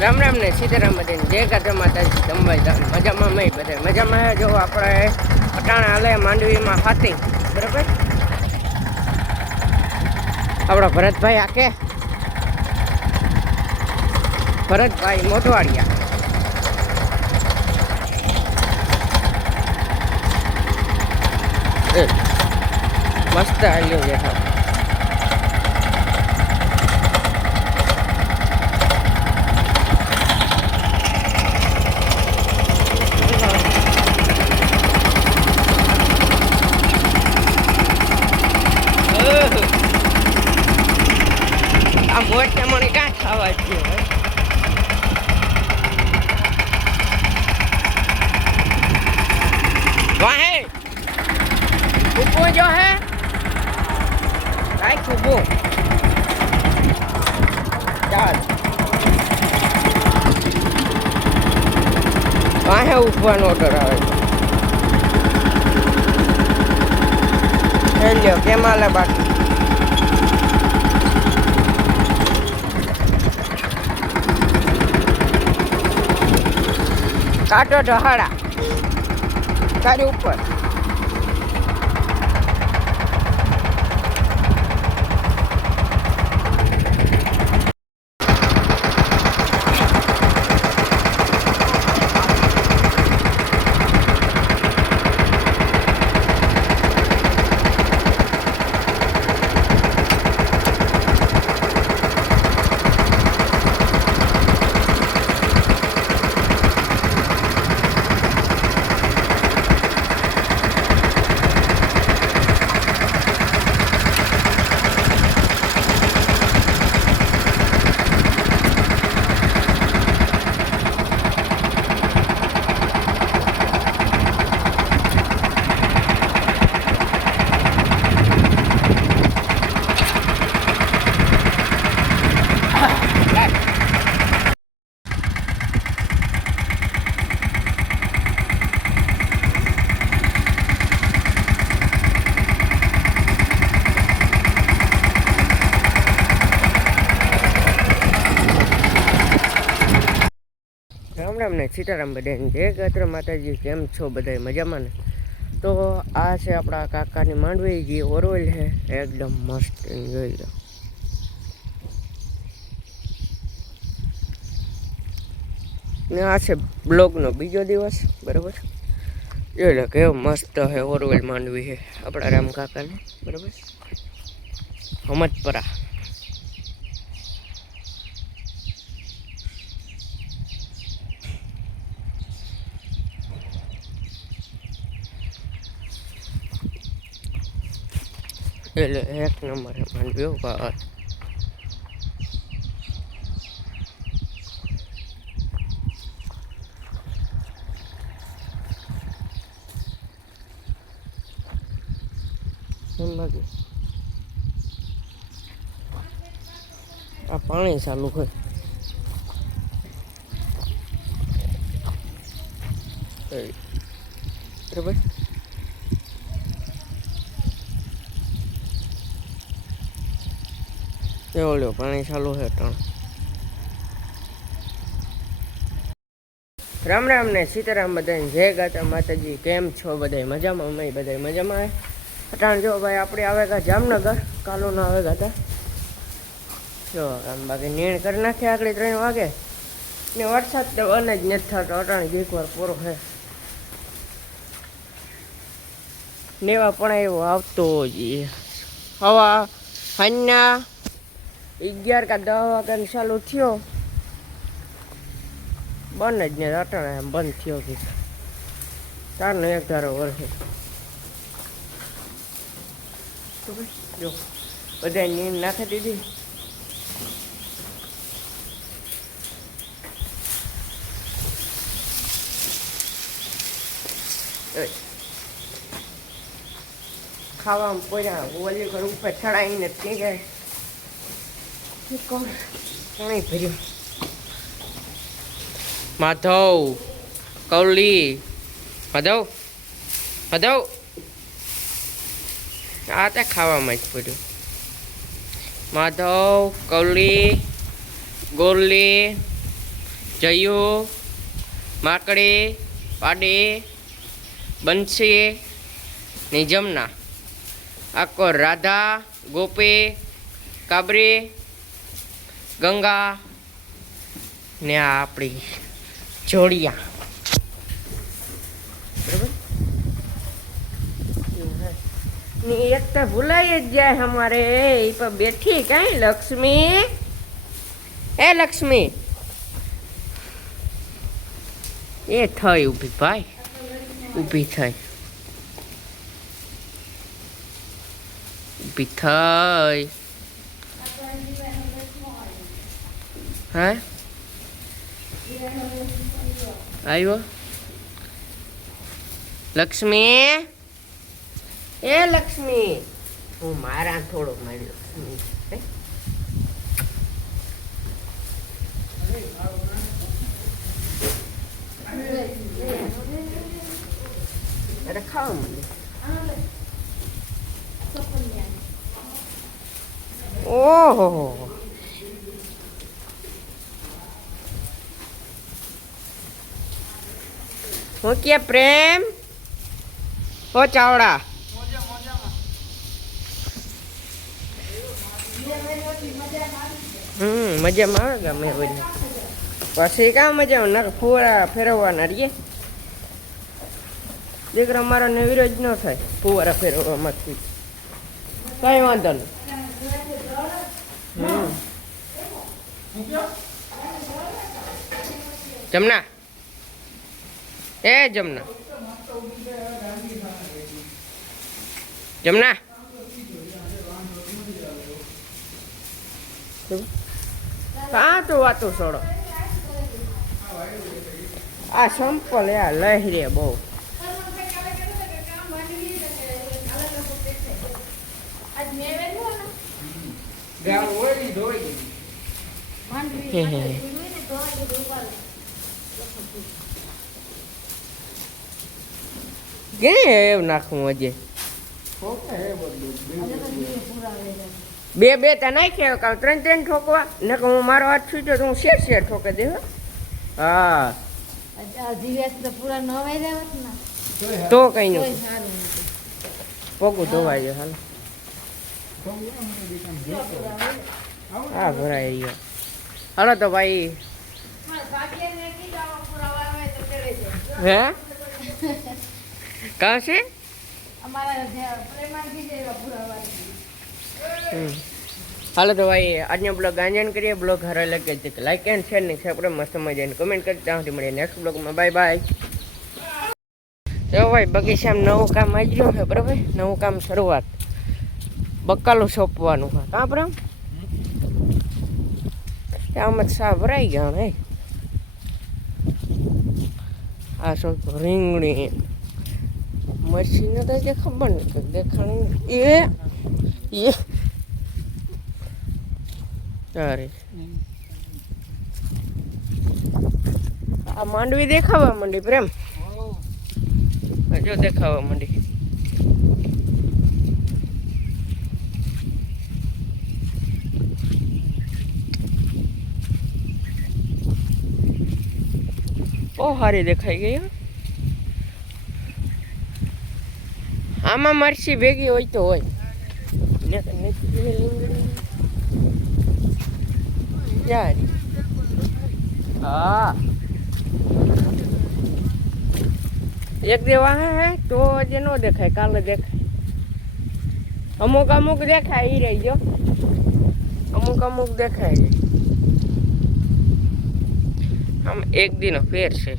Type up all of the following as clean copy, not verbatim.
રામ રામ ને સીતારામ બધાને જય કાકા માતાજી સંભાઈ મજામાં મય બધા મજામાં. જો આપણે અટાણા હાલે માંડવીમાં હાથી બરાબર. આપણા ભરતભાઈ આકે ભરતભાઈ મોઢવાડિયા મસ્ત હાલ્યો બેઠા. આ મોટ મને ક્યાં ખાવા છે વાહે ઉભો જો હે રાખ ઉભો ચાલ વાહે ઉભવાનો ઓર્ડર આવે છે લ્યો કેમ હાલે બાકી કાટો ઢહાડા તારી ઉપર રામ રામ ને સીતારામ બધાને જય ગત્ર માતાજી કેમ છો બધા મજામાં ને. તો આ છે આપણા કાકાની માંડવી જે ઓરવેલ છે એકદમ મસ્ત જોઈ લો. ને આ છે બ્લોગનો બીજો દિવસ બરાબર. જોઈ લો કેવો મસ્ત છે ઓરવેલ માંડવી છે આપણા રામ કાકાને બરાબર હમદપરા. એટલે એક નંબર માંડવી ભાઈ આ પાણી ચાલુ હોય બરાબર. એવો લ્યો પાણી ચાલુ છે ત્રણ. રામ રામ ને સીતારામ બધાને જય ગાતા માતાજી કેમ છો બધા મજામાં અમે બધા મજામાં. અટાણ જો ભાઈ આપણે આવે ગયા જામનગર કાલુનો આવે ગયા જો આમ બાકી નીણ કરી નાખે આગળ 3 વાગે ને વરસાદ તો બને જ નથી થતો. અટાણ જ એકવાર પૂરો છે નેવા પણ એવો આવતો જ હવા હાઈના 11 કે 10 વાગ્યાને ચાલુ થયો બંધ જ ને અટાણે એમ બંધ થયો કે તારનો એક ધારો વરસે. જો બધા નીંદ નાખી દીધી. ખાવામાં પોયા ઓલી ઘર ઉપર ચડાવીને થઈ જાય પાણી ભર્યું. માધવ કૌલી માધવ માધવ આ ત્યાં ખાવામાં જ પડ્યું. માધવ કૌલી ગોરલી જયું, માકડી, પાડી, બંસી ને જમના. આખો રાધા, ગોપી, કાબરી, ગંગા ને આ આપણી જોડિયા. બરાબર ને એક તો ભૂલાઈ જ જાય અમારે એ પર બેઠી કઈ લક્ષ્મી. એ લક્ષ્મી એ થઈ ઊભી ભાઈ, ઊભી થઈ, ઊભી થઈ. હા આવ્યો લક્ષ્મી. એ લક્ષ્મી હું મારા થોડો મારી લક્ષ્મી. અરે ખાવા મને. ઓહો હું કે પ્રેમ ઓ ચાવડા મજામાં આવે ગમે બધી. પછી કા મજા ના ફુવારા ફેરવવાના રહીએ. દીકરા મારો ને વિરોધ ન થાય ફુવારા ફેરવવામાંથી. કઈ વાંધો નહીં. જમના એ જમના જમના કાં તો વાતો છોડો. આ સંપલ યાર લહેરે બહુ. એવું નાખવું હજે બે બે તા નાખ્યા કાલ ત્રણ ત્રણ ઠોકવા ને હું મારો હાથ છૂટ્યો તો હું શેર શેર ઠોકે દે. હા તો કઈ નહીં પોગું ધોવાઈ જાય. હાલ હા ભરાઈ ગયો. હાલો તો ભાઈ હે કાં છે હાલો તો ભાઈ આજનો બ્લોગ ગાંજન કરીએ. બ્લોગ હારા લાગે છે લાઈક એન્ડ શેર ને સબસ્ક્રાઇબ મસ્ત મજાને કમેન્ટ કરી. ત્યાં સુધી મળીએ નેક્સ્ટ બ્લોગમાં. Bye bye. જો ભાઈ બગીચામાં નવું કામ આવી ગયું છે બરાબર. નવું કામ શરૂઆત બકાલું સોંપવાનું હોય કાં બરાબર. આમાં સા ભરાઈ ગયા હે. આ શું રીંગણી મરચી ને તો ખબર નથી દેખાણી. એ અરે આ માંડવી દેખાવા માંડી પ્રેમ. જો દેખાવા માંડી. બહુ સારી દેખાઈ ગઈ. આમાં મરચી ભેગી હોય તો હોય. હા એક દેવા હે તો હજી ન દેખાય. કાલે દેખાય. અમુક અમુક દેખાય ઈ રહી ગયો. અમુક અમુક દેખાય. આમ એક દિનો ફેર છે.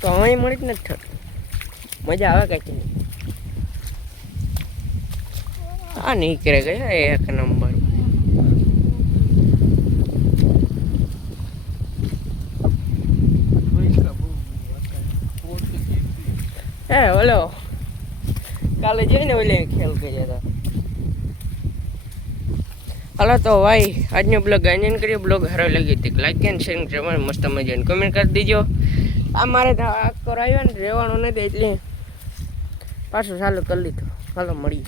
તો અહીં મળી જ નથી થતું. મજા આવે કઈ નહીં. આ નીકળે ગયા એક નંબર. હે ઓલો કાલે જોઈને ઓલે ખેલ કર્યા હતા. હાલો તો ભાઈ આજનો બ્લોગ ગાંજન કરીએ. બ્લોગ સારો લાગી હતી લાઈક એન્ડ શેર મસ્ત મજાને કમેન્ટ કરી દીજો. આ મારે કરાવ્યો ને રહેવાનું નથી એટલે પાછું ચાલુ કરી લીધું. હાલો મળીએ.